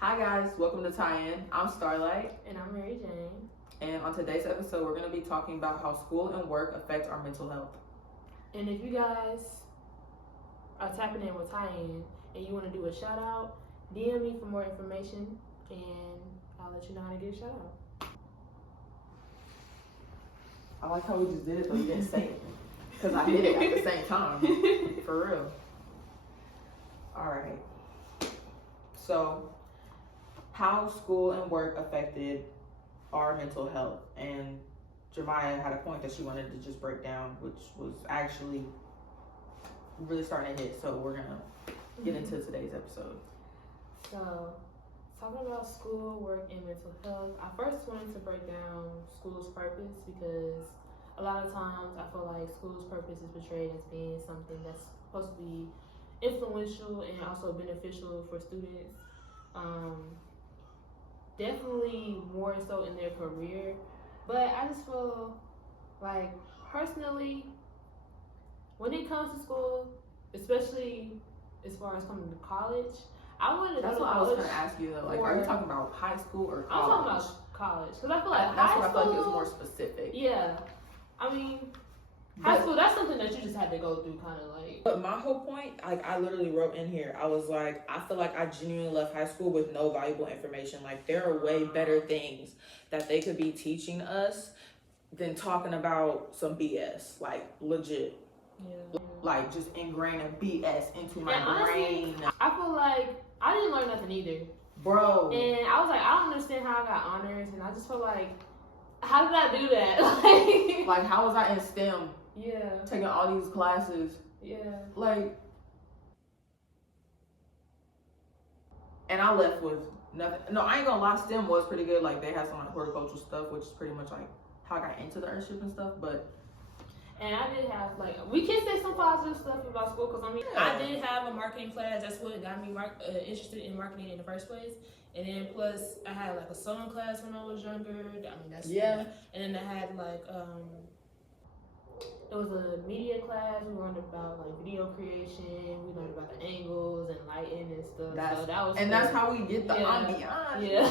Hi guys, welcome to Tie-In. I'm Starlight. And I'm Mary Jane. And on today's episode, we're going to be talking about how school and work affect our mental health. And if you guys are tapping in with Tie-In and you want to do a shout out, DM me for more information and I'll let you know how to get a shout out. I like how we just did it, but we didn't say it. Because I did it at the same time. For real. Alright. So, how school and work affected our mental health. And Jeremiah had a point that she wanted to just break down, which was actually really starting to hit. So we're going to get into today's episode. So, talking about school, work, and mental health, I first wanted to break down school's purpose because a lot of times I feel like school's purpose is portrayed as being something that's supposed to be influential and also beneficial for students. Definitely more so in their career, but I just feel like personally, when it comes to school, especially as far as coming to college, I wouldn't. That's what I was going to ask you though. Like, are you talking about high school or college? I'm talking about college because I feel like that's high what school, I feel like is more specific. Yeah, I mean. High school, that's something that you just had to go through, kind of like. But my whole point, like I literally wrote in here, I was like, I feel like I genuinely left high school with no valuable information. Like there are way better things that they could be teaching us than talking about some BS, like legit. Yeah. Like just ingraining BS into my honestly, brain. I feel like I didn't learn nothing either. Bro. And I was like, I don't understand how I got honors, and I just feel like, how did I do that? Like how was I in STEM? Yeah. Taking all these classes. Yeah. Like, and I left with nothing. No, I ain't gonna lie, STEM was pretty good. Like, they had some like horticultural stuff, which is pretty much like how I got into the earthship and stuff, but. And I did have, like, we can say some positive stuff about school, because I mean, I did have a marketing class. That's what got me interested in marketing in the first place. And then plus, I had like a sewing class when I was younger. I mean, that's And then I had like it was a media class. We learned about like video creation. We learned about the angles and lighting and stuff. So that was cool. That's how we get the ambiance. Yeah.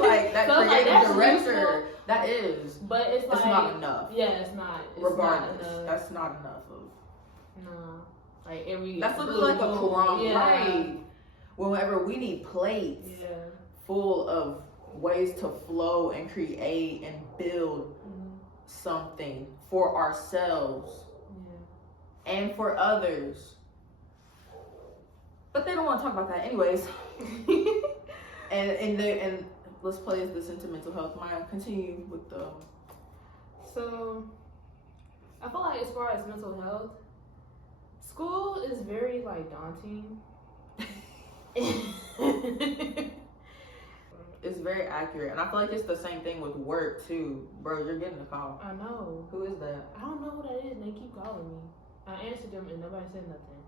Like that so creative like, director. Useful, that is. But it's like. It's not enough. Yeah, it's not. It's Regardless. not enough. That's not enough of. No. Like every. That's literally like a Quran. Yeah. Right. Whenever we need plates. Yeah. Full of ways to flow and create and build something for ourselves and for others. But they don't want to talk about that anyways. and let's play this into mental health. Maya, continue with the. So I feel like as far as mental health, school is very like daunting. It's very accurate, and I feel like it's the same thing with work too, bro. You're getting a call. I know. Who is that? I don't know who that is, and they keep calling me. I answered them, and nobody said nothing.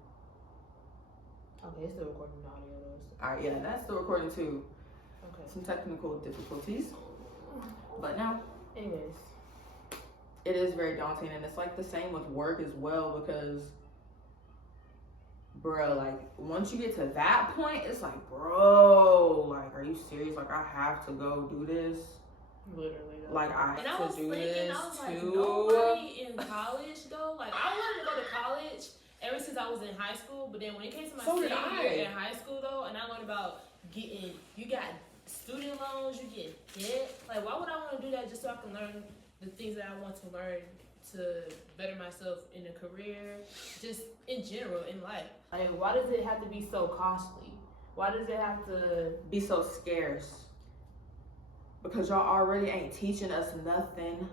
Okay, it's still recording the audio though. All right, yeah, that's still recording too. Okay. Some technical difficulties, but now, anyways, it is very daunting, and it's like the same with work as well because. Bro, like, once you get to that point, it's like, bro, like, are you serious? Like, I have to go do this? Literally. Like, I have to do this, I was too? like, nobody in college, though. Like, I wanted to go to college ever since I was in high school, but then when it came to my senior year in high school, though, and I learned about you got student loans, you get debt. Like, why would I want to do that just so I can learn the things that I want to learn to better myself in a career, just in general, in life? Like, why does it have to be so costly? Why does it have to be so scarce? Because y'all already ain't teaching us nothing.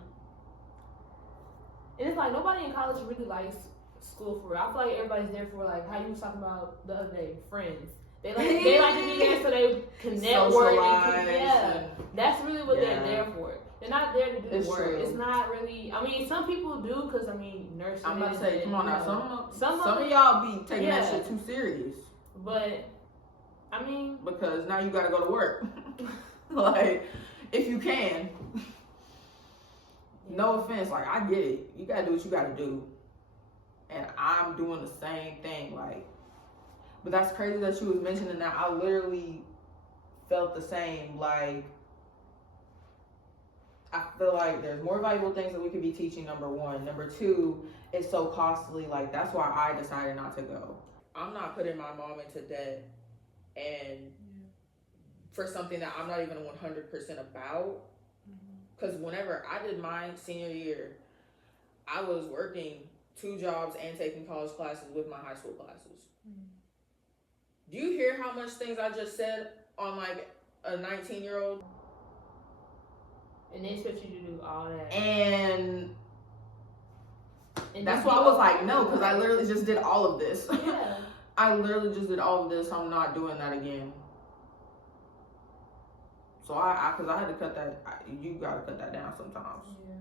And it's like nobody in college really likes school for real. I feel like everybody's there for, like, how you was talking about the other day, friends. They like to be there so they can network and that's really what they're there for. They're not there to do the work. True. It's not really. I mean, some people do because nursing. I'm about to say, come on now. Some of y'all be taking that shit too serious. But I mean, because now you got to go to work. Like, if you can. No offense, like I get it. You gotta do what you gotta do. And I'm doing the same thing, like, but that's crazy that you was mentioning that. I literally felt the same. Like, I feel like there's more valuable things that we could be teaching, number one. Number two, it's so costly. Like, that's why I decided not to go. I'm not putting my mom into debt and for something that I'm not even 100% about. Because whenever I did my senior year, I was working 2 jobs and taking college classes with my high school classes. Do you hear how much things I just said on like a 19-year-old? And they expect you to do all that. And that's why I was like, no, because I literally just did all of this. Yeah. I literally just did all of this. I'm not doing that again. So because I had to cut that, you got to cut that down sometimes. Yeah.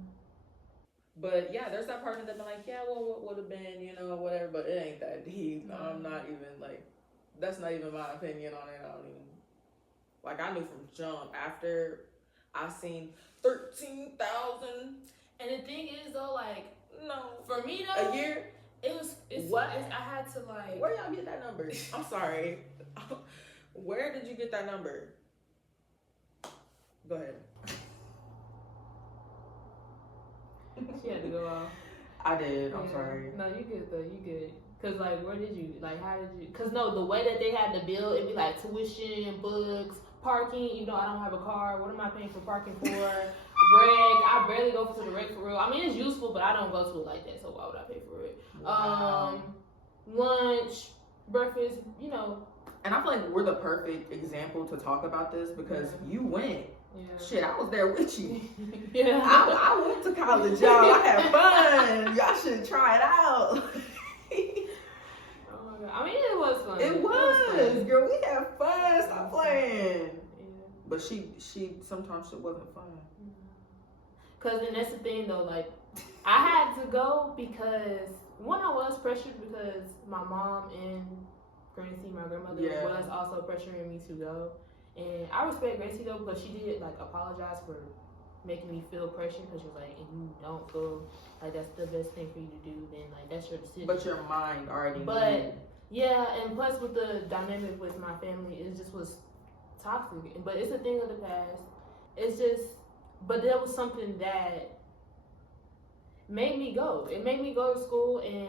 But yeah, there's that part of them like, yeah, well, what would have been, you know, whatever, but it ain't that deep. I'm not even like, that's not even my opinion on it. I don't even, like, I knew from jump after I seen 13,000. And the thing is though, like, No. for me though, A year? I had to like. Where y'all get that number? I'm sorry. Where did you get that number? Go ahead. She had to go off. I did. I'm sorry. No, you good though. You good. Cause like, where did you how did you? Cause no, the way that they had to bill, it'd be like tuition, books, parking. You know, I don't have a car. What am I paying for parking for? Reg. I barely go to the reg for real. I mean, it's useful, but I don't go to it like that. So why would I pay for it? Wow. Lunch, breakfast. You know. And I feel like we're the perfect example to talk about this because you went. Yeah. Shit, I was there with you. Yeah. I went to college, y'all. I had fun. Y'all should try it out. Oh my God. I mean, it was fun. It was. Girl, we had fun. Stop playing. Yeah. But she sometimes it wasn't fun. Cause then that's the thing though, like I had to go because one, I was pressured because my mom and Gracie, my grandmother, was also pressuring me to go. And I respect Gracie though because she did like apologize for making me feel pressure because she was like, if you don't go, like that's the best thing for you to do, then like that's your decision. But your mind already knew. Yeah, and plus with the dynamic with my family, it just was toxic. But it's a thing of the past. It's just, but there was something that made me go. It made me go to school, and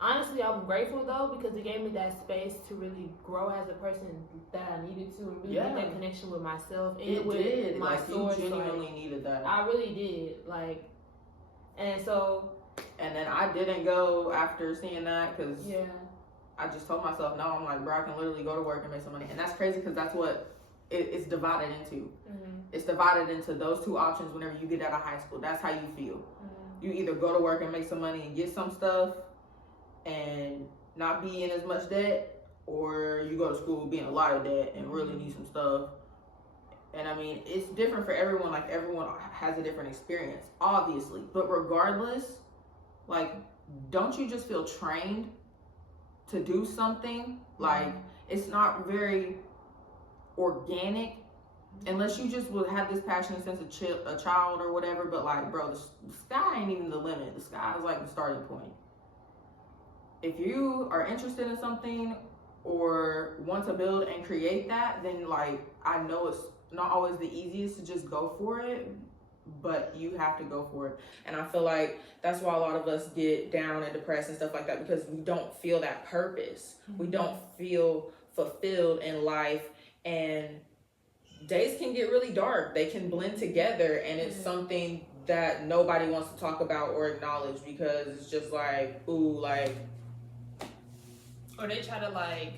honestly, I'm grateful though because it gave me that space to really grow as a person that I needed to, and really get that connection with myself and with my source. You genuinely needed that. I really did, and so. And then I didn't go after seeing that because Yeah. I just told myself, no, I'm like, bro, I can literally go to work and make some money. And that's crazy because that's what it's divided into. Mm-hmm. It's divided into those two options whenever you get out of high school. That's how you feel. Mm-hmm. You either go to work and make some money and get some stuff and not be in as much debt, or you go to school, be in a lot of debt and really need some stuff. And I mean, it's different for everyone. Like, everyone has a different experience, obviously. But regardless, like, don't you just feel trained to do something? Like, it's not very organic unless you just will have this passion since a child or whatever. But like, bro, the sky ain't even the limit. The sky is like the starting point. If you are interested in something or want to build and create that, then like, I know it's not always the easiest to just go for it, but you have to go for it. And I feel like that's why a lot of us get down and depressed and stuff like that, because we don't feel that purpose. We don't feel fulfilled in life, and days can get really dark. They can blend together, and it's something that nobody wants to talk about or acknowledge because it's just like, ooh, like. Or they try to like,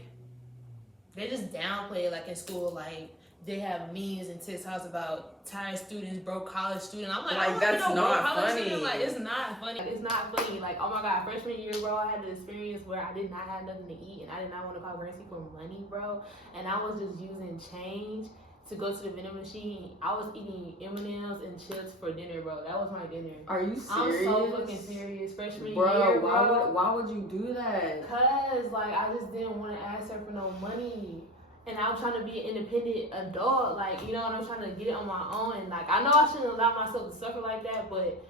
they just downplay it, like in school, like they have memes and TikToks about tired students, broke college students. I'm like that's not funny. Student. Like, it's not funny. It's not funny. Like, oh my God, freshman year, bro, I had the experience where I did not have nothing to eat, and I did not want to call Gracie for money, bro. And I was just using change to go to the vending machine. I was eating M&Ms and chips for dinner, bro. That was my dinner. Are you serious? I'm so fucking serious. Freshman year, bro. Why would you do that? Cause like I just didn't want to ask her for no money. And I'm trying to be an independent adult, like, you know, and I'm trying to get it on my own. And like, I know I shouldn't allow myself to suffer like that, but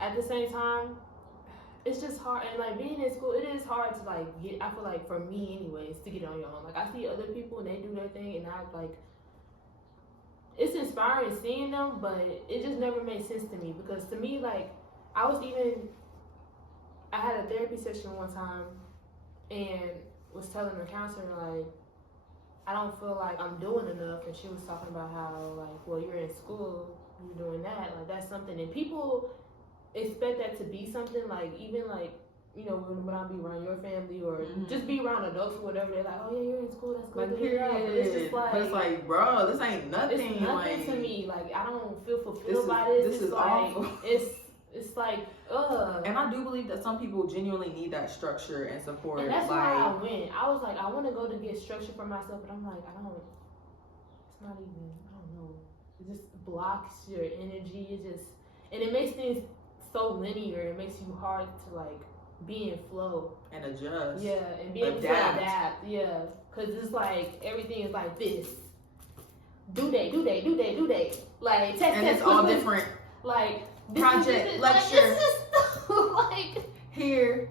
at the same time, it's just hard, and like being in school, it is hard to like get. I feel like for me, anyways, to get on your own. Like I see other people and they do their thing, and I like. It's inspiring seeing them, but it just never made sense to me because to me, like I had a therapy session one time, and was telling the counselor like I don't feel like I'm doing enough, and she was talking about how like, well, you're in school, you're doing that, like that's something, and people expect that to be something, like even like, you know, when I be around your family or just be around adults or whatever, they're like, oh yeah, you're in school, that's good. Like, period. But it's just like, but it's like, bro, this ain't nothing. It's nothing like, to me. Like I don't feel fulfilled by this. This it's is like, awful. It's like, ugh. And I do believe that some people genuinely need that structure and support. And that's like, why I went. I was like, I want to go to get structure for myself, but I'm like, I don't. It's not even. I don't know. It just blocks your energy. It just, and it makes things so linear. It makes you hard to like be in flow and adjust. Yeah, and be able to adapt. Yeah, because it's like everything is like this. Do they? Like text, and it's all different. Like. Project, lecture, like here.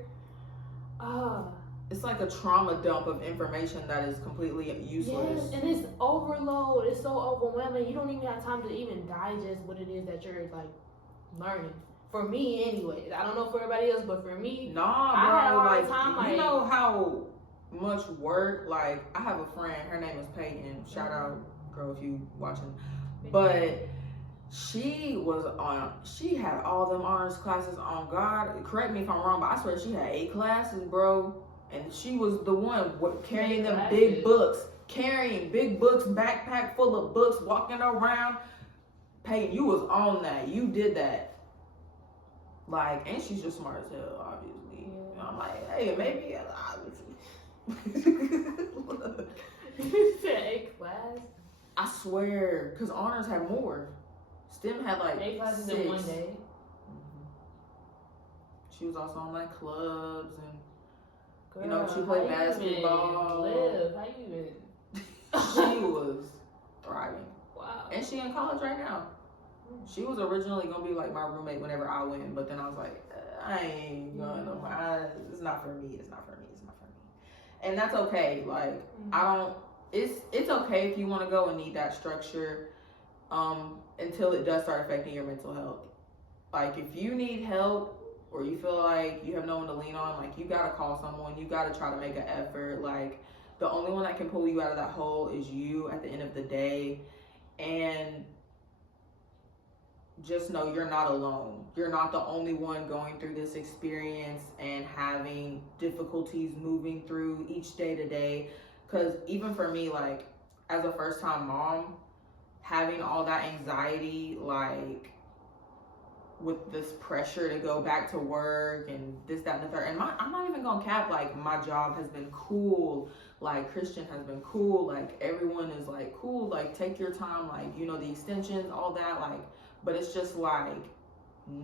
It's like a trauma dump of information that is completely useless. Yes, and it's overload. It's so overwhelming. You don't even have time to even digest what it is that you're like learning. For me, anyways. I don't know for everybody else, but for me, nah, bro. I had a hard time. You know how much work. Like I have a friend. Her name is Peyton. Shout out, girl, if you watching. But she had all them honors classes on God. Correct me if I'm wrong, but I swear she had 8 classes, bro. And she was the one carrying them big books, backpack full of books, walking around. Peyton, you was on that. You did that. Like, and she's just smart as hell, obviously. And I'm like, hey, maybe. You said 8 class? I swear, because honors had more. STEM had like 8 classes 6. in one day. She was also on like clubs and Girl, you know, she played basketball. How you even? She was thriving. Wow. And she in college right now. She was originally gonna be like my roommate whenever I went, but then I was like, I ain't gonna. It's not for me. It's not for me. And that's okay. Like I don't. It's okay if you want to go and need that structure. Until it does start affecting your mental health. Like if you need help or you feel like you have no one to lean on, like you gotta call someone, you gotta try to make an effort. Like the only one that can pull you out of that hole is you at the end of the day. And just know you're not alone. You're not the only one going through this experience and having difficulties moving through each day to day. Cause even for me, like as a first time mom, having all that anxiety, like with this pressure to go back to work and this, that, and the third. And I'm not even gonna cap, like my job has been cool. Like Christian has been cool. Like everyone is like cool. Like take your time. Like, you know, the extensions, all that. Like, but it's just like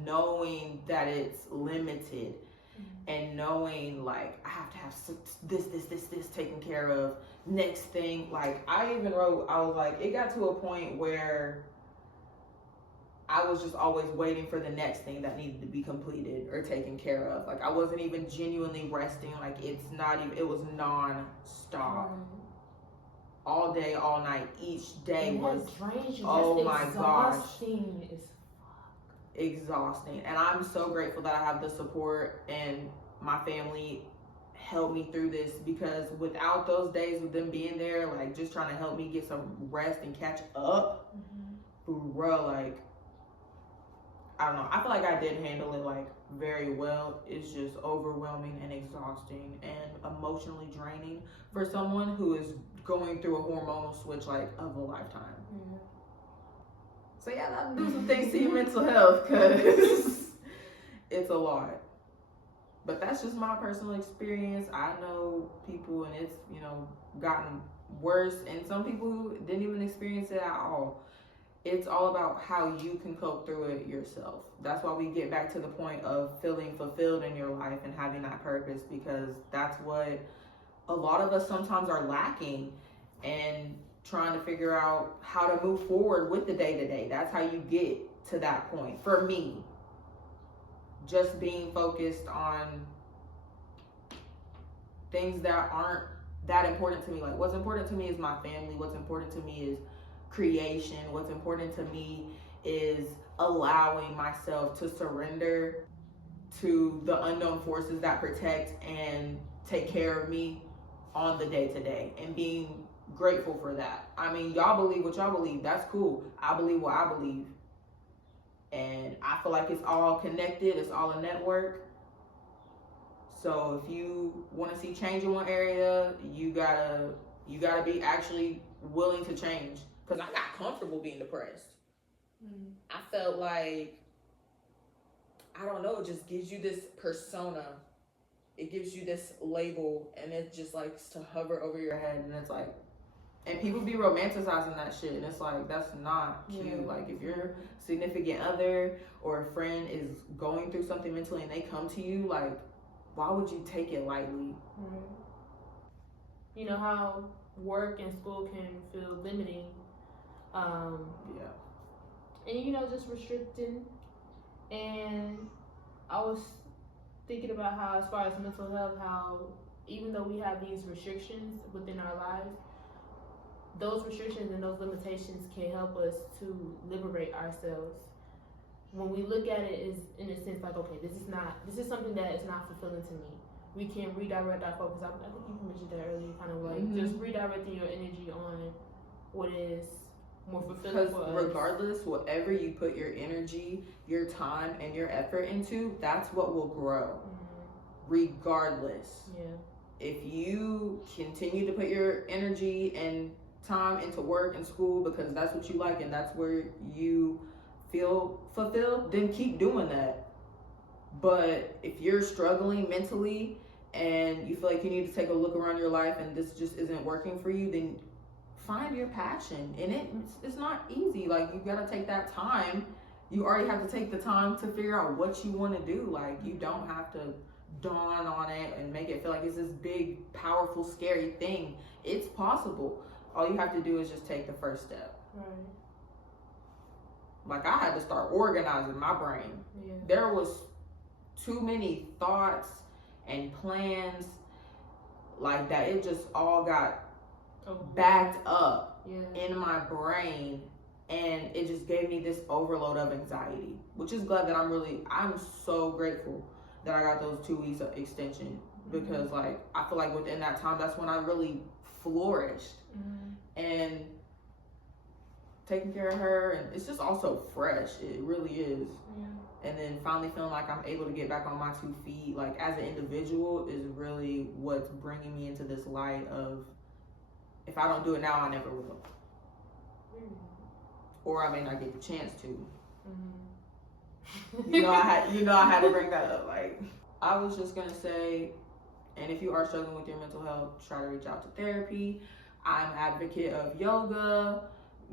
knowing that it's limited and knowing like I have to have this taken care of. Next thing, like I even wrote, I was like, it got to a point where I was just always waiting for the next thing that needed to be completed or taken care of. Like I wasn't even genuinely resting. Like it was non-stop. All day, all night, each day was, oh my gosh. Exhausting. And I'm so grateful that I have the support and my family helped me through this, because without those days with them being there, like just trying to help me get some rest and catch up, bro, like I don't know. I feel like I did handle it like very well. It's just overwhelming and exhausting and emotionally draining for someone who is going through a hormonal switch like of a lifetime. So yeah, that'll do some things to your mental health, because it's a lot. But that's just my personal experience. I know people and it's, you know, gotten worse, and some people who didn't even experience it at all. It's all about how you can cope through it yourself. That's why we get back to the point of feeling fulfilled in your life and having that purpose, because that's what a lot of us sometimes are lacking, and trying to figure out how to move forward with the day-to-day. That's how you get to that point, for me. just being focused on things that aren't that important to me. Like, what's important to me is my family. What's important to me is creation. What's important to me is allowing myself to surrender to the unknown forces that protect and take care of me on the day to day, and being grateful for that. I mean, y'all believe what y'all believe. That's cool. I believe what I believe. And I feel like it's all connected. It's all a network. So if you want to see change in one area, you gotta be actually willing to change. Because I got comfortable being depressed. I felt like, I don't know, it just gives you this persona. It gives you this label, and it just likes to hover over your head, and it's like, and people be romanticizing that shit, and it's like, that's not cute. Yeah. Like, if your significant other or a friend is going through something mentally and they come to you, like, why would you take it lightly? You know how work and school can feel limiting. Yeah. And, you know, just restricting. And I was thinking about how, as far as mental health, how even though we have these restrictions within our lives, those restrictions and those limitations can help us to liberate ourselves. When we look at it, is in a sense like, okay, this is something that is not fulfilling to me. We can redirect our focus. I think you mentioned that earlier, kind of like just redirecting your energy on what is more fulfilling for us. Because regardless, whatever you put your energy, your time, and your effort into, that's what will grow. Regardless. Yeah. If you continue to put your energy and time into work and school because that's what you like and that's where you feel fulfilled, then keep doing that. But if you're struggling mentally and you feel like you need to take a look around your life and this just isn't working for you, then find your passion. And it's not easy. Like, you gotta take that time. You already have to take the time to figure out what you want to do. Like, you don't have to dawn on it and make it feel like it's this big, powerful, scary thing. It's possible. All you have to do is just take the first step. Right. Like, I had to start organizing my brain. Yeah. There was too many thoughts and plans like that. It just all got backed up in my brain, and it just gave me this overload of anxiety, which is glad that I'm so grateful that I got those 2 weeks of extension, because like, I feel like within that time, that's when I really flourished. And taking care of her, and it's just also fresh. It really is. And then finally feeling like I'm able to get back on my 2 feet, like as an individual, is really what's bringing me into this light of, if I don't do it now, I never will. Or I may not get the chance to. You know, I had to bring that up. Like, I was just gonna say, and if you are struggling with your mental health, try to reach out to therapy. I'm an advocate of yoga.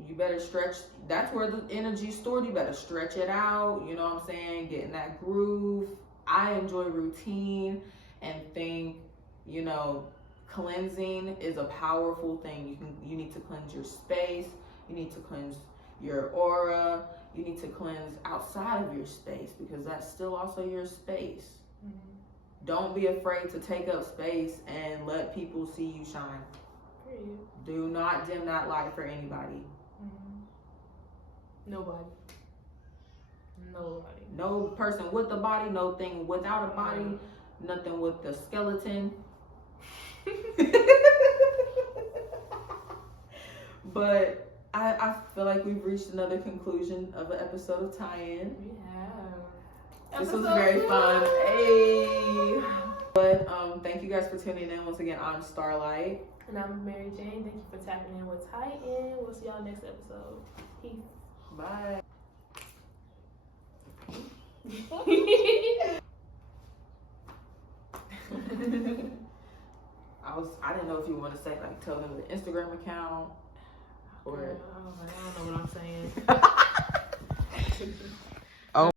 You better stretch. That's where the energy's stored. You better stretch it out. You know what I'm saying? Get in that groove. I enjoy routine and think, you know, cleansing is a powerful thing. You need to cleanse your space. You need to cleanse your aura. You need to cleanse outside of your space, because that's still also your space. Don't be afraid to take up space and let people see you shine. Do not dim that light for anybody. Nobody. No person with a body, no thing without a body, nothing with the skeleton. But I feel like we've reached another conclusion of an episode of Tie-In. We have. This was very fun. Hey. But thank you guys for tuning in. Once again, I'm Starlight. And I'm Mary Jane. Thank you for tapping in with Tie-In. We'll see y'all next episode. Peace. Bye. I didn't know if you want to say, like, tell them the Instagram account or. I don't know what I'm saying.